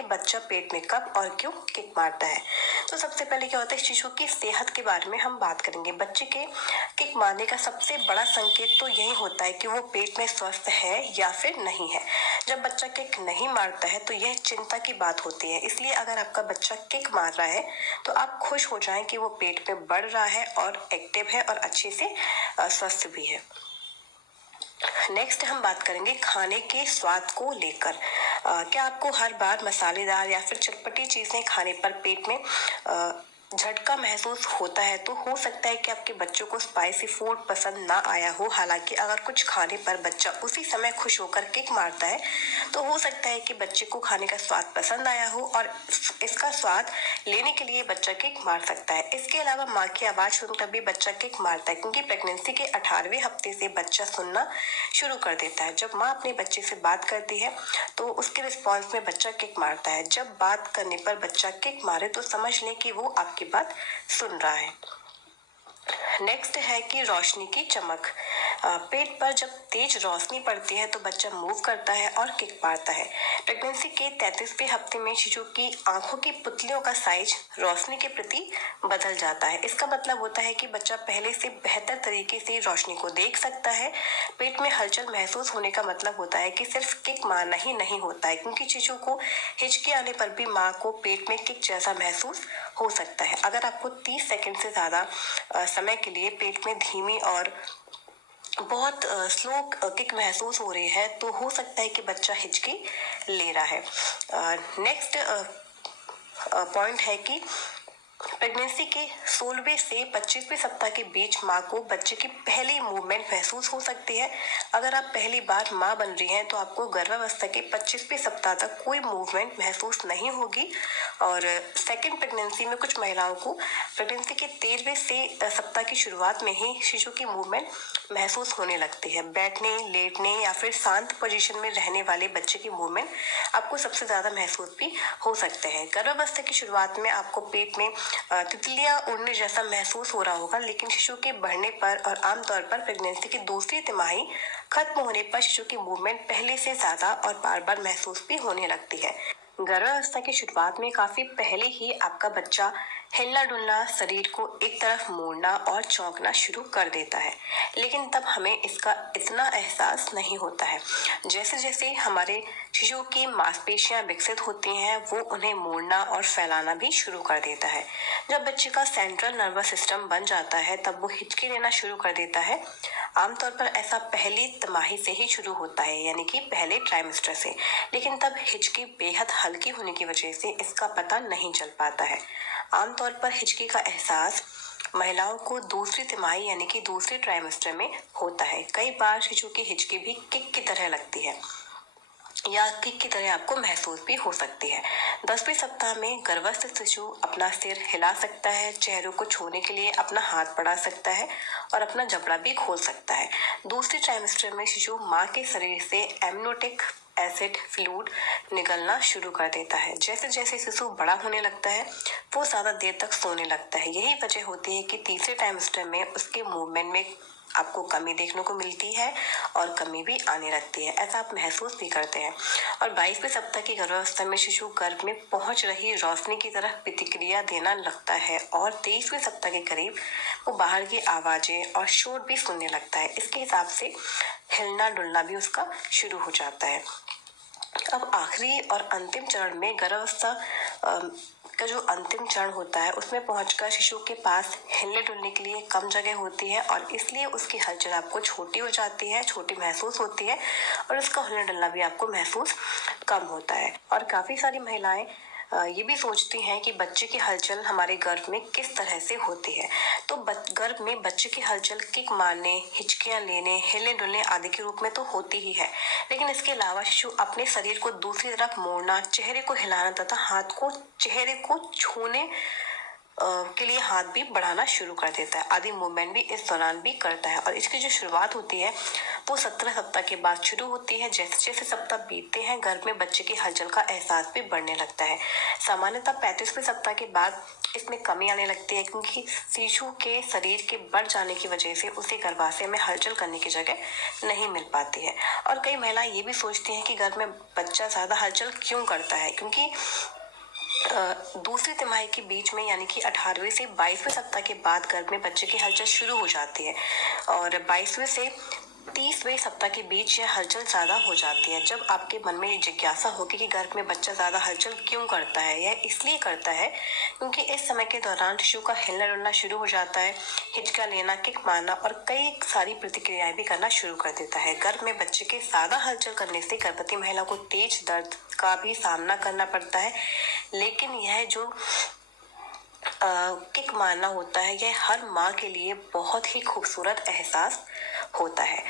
कि बच्चा पेट में कब और क्यों किक मारता है। तो सबसे पहले क्या होता है, शिशु की सेहत के बारे में हम बात करेंगे। बच्चे के किक मारने का सबसे बड़ा संकेत तो यही होता है कि वो पेट में स्वस्थ है या फिर नहीं है। जब बच्चा किक नहीं मारता है तो यह चिंता की बात होती है। इसलिए अगर आपका बच्चा किक मार रहा है तो आप खुश हो जाएं कि वो पेट में बढ़ रहा है और एक्टिव है और अच्छे से स्वस्थ भी है। नेक्स्ट हम बात करेंगे खाने के स्वाद को लेकर। क्या आपको हर बार मसालेदार या फिर चटपटी चीजें खाने पर पेट में झटका महसूस होता है? तो हो सकता है कि आपके बच्चों को स्पाइसी फूड पसंद ना आया हो। हालांकि अगर कुछ खाने पर बच्चा उसी समय खुश होकर किक मारता है तो हो सकता है कि बच्चे को खाने का स्वाद पसंद आया हो और इसका स्वाद लेने के लिए बच्चा किक मार सकता है। इसके अलावा माँ की आवाज सुनकर भी बच्चा किक मारता है, क्योंकि प्रेगनेंसी के 18वें हफ्ते से बच्चा सुनना शुरू कर देता है। जब माँ अपने बच्चे से बात करती है तो उसके रिस्पॉन्स में बच्चा किक मारता है। जब बात करने पर बच्चा किक मारे तो समझ लें कि वो आपकी बात सुन रहा है। नेक्स्ट है कि रोशनी की चमक। पेट पर जब तेज रोशनी पड़ती है तो बच्चा मूव करता है और किक मारता है। प्रेगनेंसी के 33वें हफ्ते में शिशु की आंखों की पुतलियों का साइज रोशनी के प्रति बदल जाता है। इसका मतलब होता है कि बच्चा पहले से बेहतर तरीके से रोशनी को देख सकता है। पेट में हलचल महसूस होने का मतलब होता है कि सिर्फ किक मारना ही नहीं होता है, क्योंकि शिशु को हिचकी आने पर भी माँ को पेट में किक जैसा महसूस हो सकता है। अगर आपको 30 सेकंड से ज्यादा समय के लिए पेट में धीमी और बहुत स्लो किक महसूस हो रही है तो हो सकता है कि बच्चा हिचकी ले रहा है। नेक्स्ट पॉइंट है कि प्रेगनेंसी के 16वें से 25वें सप्ताह के बीच माँ को बच्चे की पहली मूवमेंट महसूस हो सकती है। अगर आप पहली बार माँ बन रही हैं तो आपको गर्भावस्था के 25वें सप्ताह तक कोई मूवमेंट महसूस नहीं होगी। और सेकेंड प्रेगनेंसी में कुछ महिलाओं को प्रेगनेंसी के 13वें से सप्ताह की शुरुआत में ही शिशु की मूवमेंट महसूस होने लगती है। बैठने, लेटने या फिर शांत पोजीशन में रहने वाले बच्चे की मूवमेंट आपको सबसे ज्यादा महसूस भी हो सकते हैं। गर्भावस्था की शुरुआत में आपको पेट में तितलियां उड़ने जैसा महसूस हो रहा होगा, लेकिन शिशु के बढ़ने पर और आमतौर पर प्रेगनेंसी की दूसरी तिमाही खत्म होने पर शिशु की मूवमेंट पहले से ज्यादा और बार बार महसूस भी होने लगती है। गर्भावस्था की शुरुआत में काफी पहले ही आपका बच्चा हिलना डुलना, शरीर को एक तरफ मोड़ना और चौंकना शुरू कर देता है, लेकिन तब हमें इसका इतना एहसास नहीं होता है। जैसे जैसे हमारे शिशु की मांसपेशियां विकसित होती हैं वो उन्हें मोड़ना और फैलाना भी शुरू कर देता है। जब बच्चे का सेंट्रल नर्वस सिस्टम बन जाता है तब वो हिचकी लेना शुरू कर देता है। आमतौर पर ऐसा पहली तिमाही से ही शुरू होता है, यानी कि पहले ट्राइमेस्टर से, लेकिन तब हिचकी बेहद हल्की होने की वजह से इसका पता नहीं चल पाता है। आमतौर पर हिचकी का एहसास महिलाओं को दूसरी तिमाही यानी कि दूसरे ट्राइमेस्टर में होता है। कई बार शिशु की हिचकी भी किक की तरह लगती है या किक की तरह आपको महसूस भी हो सकती है। 10वें सप्ताह में गर्भस्थ शिशु अपना सिर हिला सकता है, चेहरों को छूने के लिए अपना हाथ बढ़ा सकता है और अपना जबड़ा भी खोल सकता है। दूसरे ट्राइमेस्टर में शिशु माँ के शरीर से एमनियोटिक एसिड फ्लूइड निकलना शुरू कर देता है। जैसे जैसे शिशु बड़ा होने लगता है वो ज्यादा देर तक सोने लगता है। यही वजह होती है कि तीसरे ट्राइमेस्टर में उसके मूवमेंट में आपको कमी देखने को मिलती है और कमी भी आने लगती है। ऐसा आप महसूस भी करते हैं। और 22वें सप्ताह की गर्भावस्था में शिशु गर्भ में पहुंच रही रोशनी की तरफ प्रतिक्रिया देना लगता है और 23वें सप्ताह के करीब वो बाहर की आवाजें और शोर भी सुनने लगता है। इसके हिसाब से हिलना डुलना भी उसका शुरू हो जाता है। अब आखिरी और अंतिम चरण में गर्भावस्था का जो अंतिम चरण होता है उसमें पहुंचकर शिशु के पास हिलने डुलने के लिए कम जगह होती है और इसलिए उसकी हलचल आपको छोटी हो जाती है, छोटी महसूस होती है और उसका हिलना डुलना भी आपको महसूस कम होता है। और काफी सारी महिलाएं ये भी सोचती हैं कि बच्चे की हलचल हमारे गर्भ में किस तरह से होती है। तो गर्भ में बच्चे की हलचल किक मारने, हिचकियां लेने, हिलने डुलने आदि के रूप में तो होती ही है, लेकिन इसके अलावा शिशु अपने शरीर को दूसरी तरफ मोड़ना, चेहरे को हिलाना तथा हाथ को चेहरे को छूने के लिए हाथ भी बढ़ाना शुरू कर देता है। आदि मूवमेंट भी इस दौरान भी करता है और इसकी जो शुरुआत होती है वो 17 सप्ताह के बाद शुरू होती है। जैसे जैसे सप्ताह बीतते हैं गर्भ में बच्चे की हलचल का एहसास भी बढ़ने लगता है। सामान्यतः 35वें सप्ताह के बाद इसमें कमी आने लगती है, क्योंकि शिशु के शरीर के बढ़ जाने की वजह से उसे गर्भाशय में हलचल करने की जगह नहीं मिल पाती है। और कई महिलाएं ये भी सोचती हैं कि गर्भ में बच्चा ज्यादा हलचल क्यों करता है, क्योंकि दूसरी तिमाही के बीच में यानी कि 18वें से 22वें सप्ताह के बाद गर्भ में बच्चे की हलचल शुरू हो जाती है और 22वें से 30वें सप्ताह के बीच यह हलचल ज्यादा हो जाती है। जब आपके मन में ये जिज्ञासा होगी कि गर्भ में बच्चा ज्यादा हलचल क्यों करता है, यह इसलिए करता है क्योंकि इस समय के दौरान शिशु का हिलना डुलना शुरू हो जाता है, हिचका लेना, किक मारना और कई सारी प्रतिक्रियाएं भी करना शुरू कर देता है। गर्भ में बच्चे के ज्यादा हलचल करने से गर्भवती महिला को तेज दर्द का भी सामना करना पड़ता है, लेकिन यह जो किक मारना होता है, यह हर माँ के लिए बहुत ही खूबसूरत एहसास होता है।